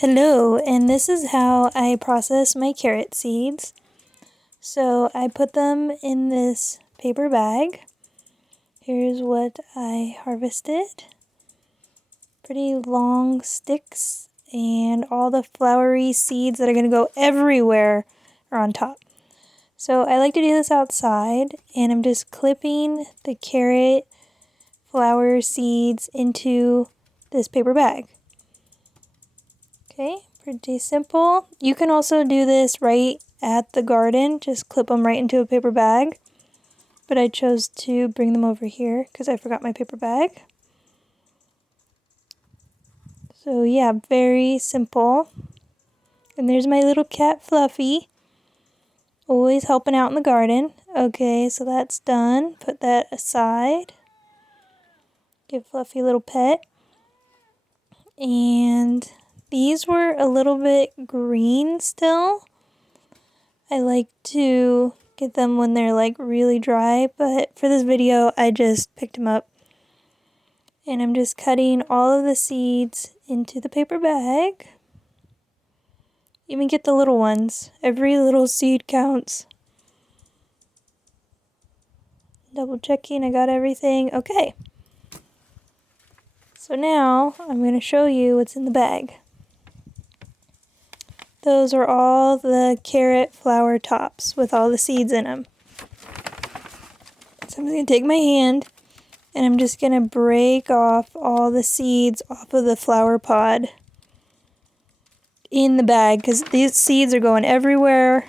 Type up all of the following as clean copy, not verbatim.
Hello, and this is how I process my carrot seeds. So I put them in this paper bag. Here's what I harvested. Pretty long sticks, and all the flowery seeds that are going to go everywhere are on top. So I like to do this outside, and I'm just clipping the carrot flower seeds into this paper bag. Okay, pretty simple. You can also do this right at the garden, just clip them right into a paper bag. But I chose to bring them over here because I forgot my paper bag. So yeah, very simple. And there's my little cat Fluffy, always helping out in the garden. Okay, so that's done. Put that aside. Give Fluffy a little pet. And these were a little bit green still. I like to get them when they're like really dry, but for this video I just picked them up. And I'm just cutting all of the seeds into the paper bag. Even get the little ones. Every little seed counts. Double checking I got everything. Okay. So now I'm going to show you what's in the bag. Those are all the carrot flower tops with all the seeds in them. So I'm going to take my hand and I'm just going to break off all the seeds off of the flower pod in the bag because these seeds are going everywhere.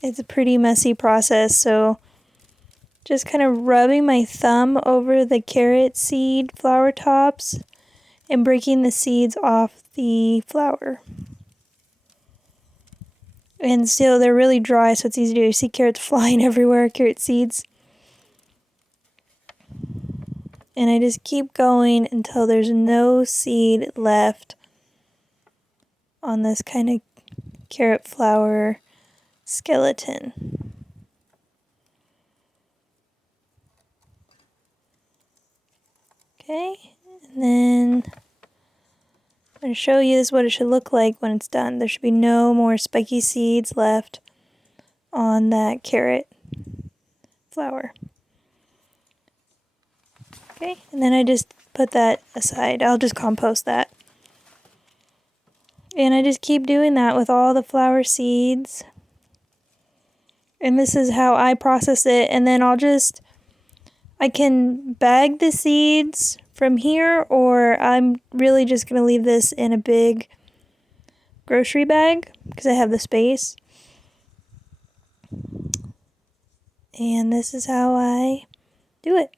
It's a pretty messy process, so just kind of rubbing my thumb over the carrot seed flower tops and breaking the seeds off the flower. And still, they're really dry, so it's easy to do. You see carrots flying everywhere, carrot seeds. And I just keep going until there's no seed left on this kind of carrot flower skeleton. Okay, and then I'm going to show you this is what it should look like when it's done. There should be no more spiky seeds left on that carrot flower. Okay, and then I just put that aside. I'll just compost that. And I just keep doing that with all the flower seeds. And this is how I process it. And then I can bag the seeds from here, or I'm really just going to leave this in a big grocery bag because I have the space. And this is how I do it.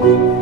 bye.